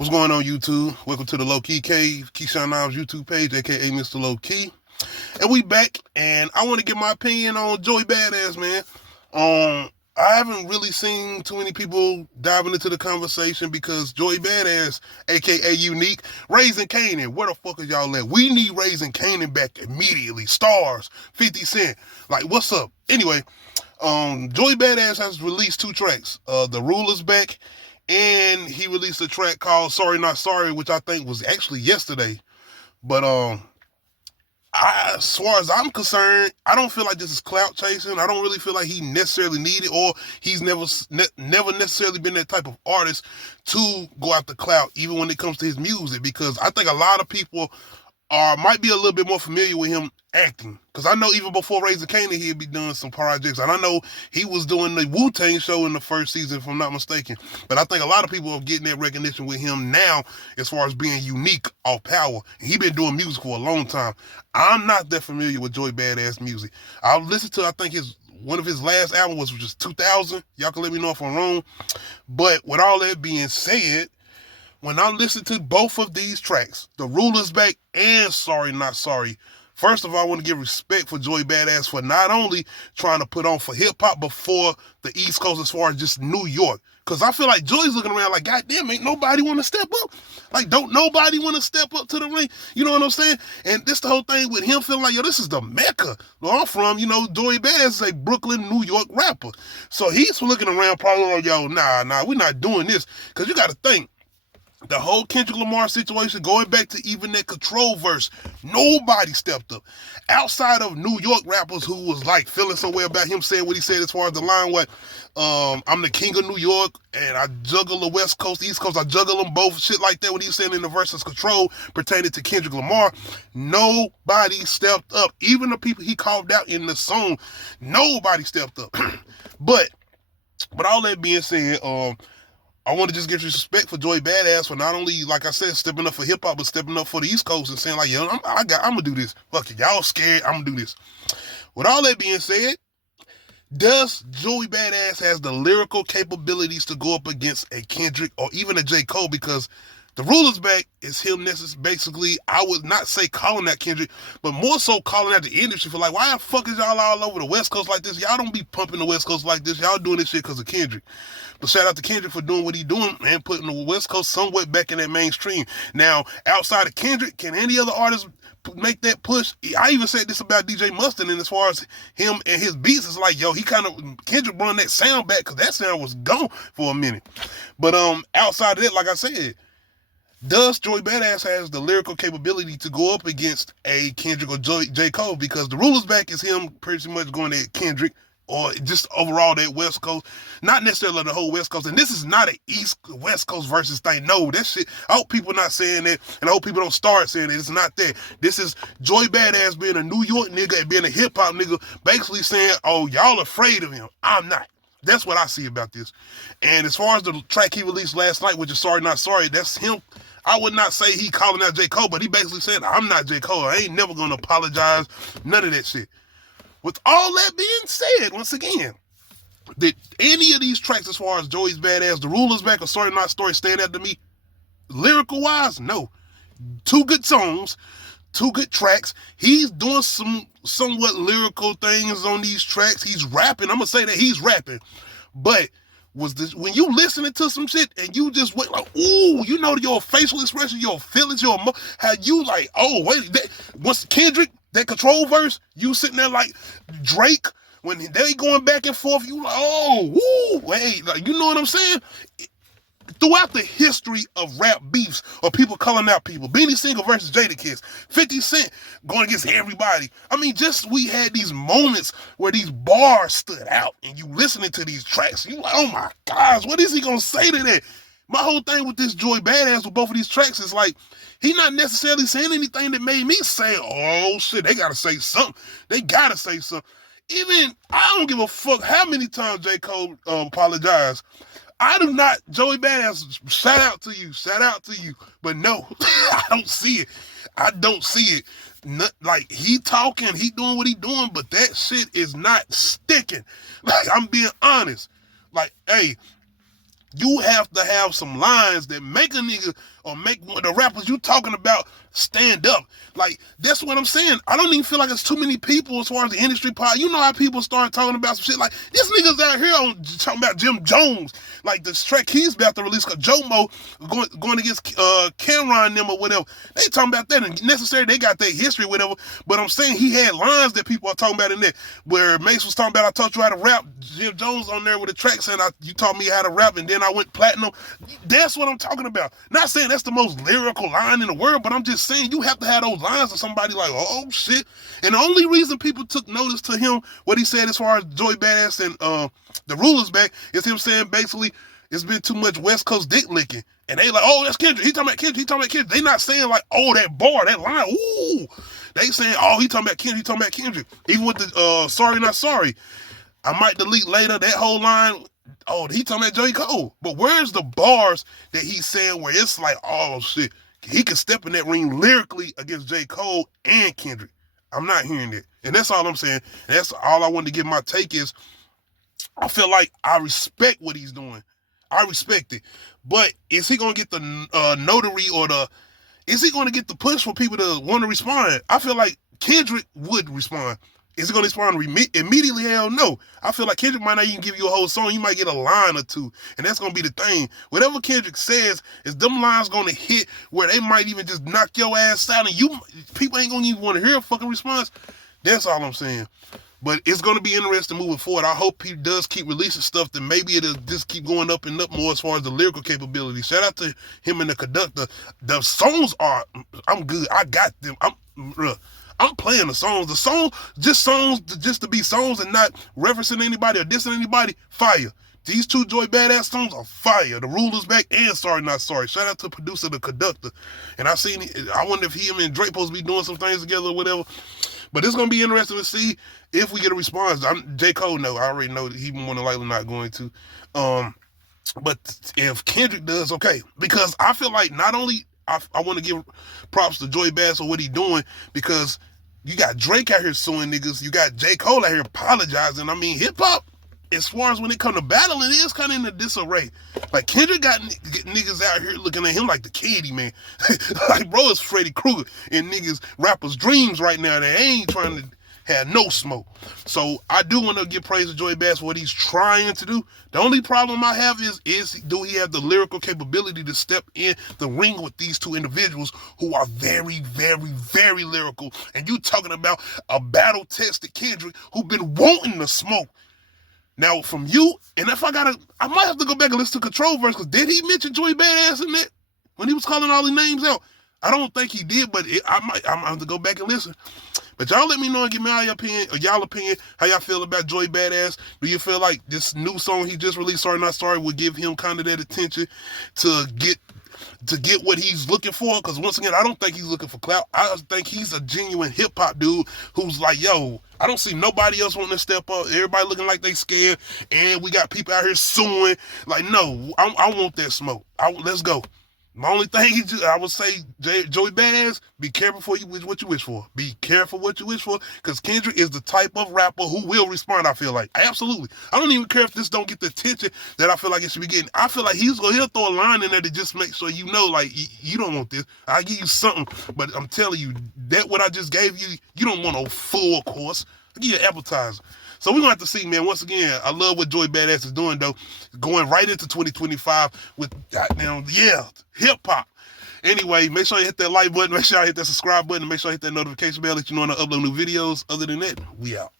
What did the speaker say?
What's going on, YouTube? Welcome to the Low Key Cave, Keyshawn Knobs YouTube page, aka Mr. Low Key. And we back, and I want to get my opinion on Joey Badass, man. I haven't really seen too many people diving into the conversation because Joey Badass, aka Unique, Raising Kanan, where the fuck is y'all at? We need Raising Kanan back immediately. Stars, 50 Cent, like what's up? Anyway, Joey Badass has released two tracks. The Ruler's Back, and he released a track called Sorry Not Sorry, which I think was actually yesterday. But as far as I'm concerned, I don't feel like this is clout chasing. I don't really feel like he necessarily needed, or he's never necessarily been that type of artist to go after clout, even when it comes to his music. Because I think a lot of people might be a little bit more familiar with him acting. Because I know even before Raising Kanan, he'd be doing some projects. And I know he was doing the Wu-Tang show in the first season, if I'm not mistaken. But I think a lot of people are getting that recognition with him now as far as being unique off Power. And he's been doing music for a long time. I'm not that familiar with Joey Badass music. I'll listen to, I think, one of his last albums was just 2000. Y'all can let me know if I'm wrong. But with all that being said, when I listen to both of these tracks, The Ruler's Back and Sorry Not Sorry, first of all, I want to give respect for Joey Badass for not only trying to put on for hip-hop, but for the East Coast as far as just New York. Because I feel like Joey's looking around like, goddamn, ain't nobody want to step up? Like, don't nobody want to step up to the ring? You know what I'm saying? And this the whole thing with him feeling like, yo, this is the Mecca where I'm from. You know, Joey Badass is a Brooklyn, New York rapper. So he's looking around probably like, yo, nah, we're not doing this. Because you got to think, the whole Kendrick Lamar situation, going back to even that Control verse, nobody stepped up. Outside of New York rappers who was like feeling some way about him saying what he said as far as the line, what, I'm the king of New York and I juggle the West Coast, East Coast, I juggle them both, shit like that, what he was saying in the verses Control pertaining to Kendrick Lamar. Nobody stepped up. Even the people he called out in the song, nobody stepped up. But all that being said, I want to just give respect for Joey Badass for not only, like I said, stepping up for hip-hop, but stepping up for the East Coast and saying like, yo, I'm going to do this. Fuck it, y'all scared, I'm going to do this. With all that being said, does Joey Badass has the lyrical capabilities to go up against a Kendrick or even a J. Cole? Because The Ruler's Back is him basically, I would not say calling out Kendrick, but more so calling out the industry for like, why the fuck is y'all all over the West Coast like this? Y'all don't be pumping the West Coast like this. Y'all doing this shit because of Kendrick. But shout out to Kendrick for doing what he doing and putting the West Coast somewhat back in that mainstream. Now, outside of Kendrick, can any other artist make that push? I even said this about DJ Mustard, and as far as him and his beats, it's like, yo, Kendrick brought that sound back because that sound was gone for a minute. But outside of that, like I said, does Joey Badass has the lyrical capability to go up against a Kendrick or J. Cole? Because The Ruler's Back is him pretty much going at Kendrick or just overall that West Coast, not necessarily the whole West Coast. And this is not an East-West Coast versus thing. No, that shit, I hope people not saying that, and I hope people don't start saying that. It's not that. This is Joey Badass being a New York nigga and being a hip-hop nigga, basically saying, oh, y'all afraid of him. I'm not. That's what I see about this. And as far as the track he released last night, which is Sorry Not Sorry, that's him. I would not say he calling out J. Cole, but he basically said, I'm not J. Cole. I ain't never going to apologize. None of that shit. With all that being said, once again, did any of these tracks as far as Joey's Badass, The Ruler's Back, or Sorry Not Story stand out to me? Lyrical-wise, no. Two good songs, two good tracks. He's doing some somewhat lyrical things on these tracks. He's rapping. I'm going to say that he's rapping. But was this when you listening to some shit and you just went like, ooh, you know, your facial expression, your feelings, how you like, oh, wait, once Kendrick, that Control verse, you sitting there like Drake, when they going back and forth, you like, oh, woo, wait, like, you know what I'm saying? Throughout the history of rap beefs or people calling out people, Beanie Siegel versus Jadakiss, 50 Cent going against everybody. I mean, we had these moments where these bars stood out and you listening to these tracks, you like, oh my gosh, what is he going to say to that? My whole thing with this Joey Badass with both of these tracks is like, he not necessarily saying anything that made me say, oh shit, they got to say something. They got to say something. Even, I don't give a fuck how many times J. Cole apologized. I do not, Joey Badass, shout out to you. But no, I don't see it. Not, like, he talking, he doing what he doing, but that shit is not sticking. Like, I'm being honest. Like, hey, You have to have some lines that make a nigga or make the rappers you talking about stand up. Like, that's what I'm saying. I don't even feel like it's too many people as far as the industry part. You know how people start talking about some shit like, this nigga's out here on talking about Jim Jones. Like, the track he's about to release, cause Jomo going against Cameron and them or whatever. They talking about that, and necessarily they got their history or whatever. But I'm saying he had lines that people are talking about in there. Where Mace was talking about, I taught you how to rap. Jim Jones on there with a track saying, you taught me how to rap, and then I went platinum. That's what I'm talking about. Not saying that's the most lyrical line in the world, but I'm just saying you have to have those lines of somebody like, oh shit. And the only reason people took notice to him, what he said as far as Joey Badass and the Rulers back, is him saying basically it's been too much West Coast dick licking. And they like, oh, that's Kendrick. He talking about Kendrick. He talking about Kendrick. They not saying like, oh, that bar, that line, ooh. They saying, oh, he talking about Kendrick. He talking about Kendrick. Even with the sorry not sorry, I might delete later. That whole line, oh, he talking about J. Cole. But where's the bars that he's saying where it's like, oh shit, he can step in that ring lyrically against J. Cole and Kendrick? I'm not hearing it. And that's all I'm saying. And that's all I wanted to give my take is, I feel like I respect what he's doing. I respect it. But is he going to get the notary or is he going to get the push for people to want to respond? I feel like Kendrick would respond. Is he going to respond immediately? Hell no. I feel like Kendrick might not even give you a whole song. You might get a line or two. And that's going to be the thing. Whatever Kendrick says, is them lines going to hit where they might even just knock your ass out and people ain't going to even want to hear a fucking response. That's all I'm saying. But it's going to be interesting moving forward. I hope he does keep releasing stuff that maybe it'll just keep going up and up more as far as the lyrical capability. Shout out to him and the conductor. The songs I'm good. I got them. I'm playing the songs. The songs just to be songs and not referencing anybody or dissing anybody, fire. These two Joy Badass songs are fire. The Rulers back and Sorry Not Sorry. Shout out to producer, the conductor. And I wonder if him and Drake supposed to be doing some things together or whatever. But it's going to be interesting to see if we get a response. J. Cole, no, I already know that he more than likely not going to. But if Kendrick does, okay. Because I feel like not only, I want to give props to Joey Badass for what he's doing, because you got Drake out here suing niggas. You got J. Cole out here apologizing. I mean, hip-hop, as far as when it comes to battling, it is kind of in a disarray. Like, Kendrick got niggas out here looking at him like the kitty, man. Like, bro, it's Freddy Krueger in niggas, rappers' dreams right now. They ain't trying to have no smoke. So, I do want to give praise to Joey Bass for what he's trying to do. The only problem I have is do he have the lyrical capability to step in the ring with these two individuals who are very, very, very lyrical. And you talking about a battle-tested Kendrick who been wanting to smoke. Now, from you, and if I might have to go back and listen to Control verse, because did he mention Joey Badass in that when he was calling all the names out? I don't think he did, but I'm gonna have to go back and listen. But y'all let me know and give me all your opinion, or y'all opinion, how y'all feel about Joey Badass. Do you feel like this new song he just released, Sorry Not Sorry, would give him kind of that attention to get what he's looking for? Because once again, I don't think he's looking for clout. I think he's a genuine hip-hop dude who's like, yo, I don't see nobody else wanting to step up. Everybody looking like they scared, and we got people out here suing. Like, no, I want that smoke. Let's go. My only thing I would say, Joey Badass, be careful what you wish for. Be careful what you wish for, because Kendrick is the type of rapper who will respond, I feel like. Absolutely. I don't even care if this don't get the attention that I feel like it should be getting. I feel like he'll throw a line in there to just make sure you know, like, you don't want this. I'll give you something, but I'm telling you, that what I just gave you, you don't want a full course. I'll give you an appetizer. So we're going to have to see, man. Once again, I love what Joey Badass is doing, though. Going right into 2025 with, goddamn, hip-hop. Anyway, make sure you hit that like button. Make sure you hit that subscribe button. Make sure you hit that notification bell that you know when I upload new videos. Other than that, we out.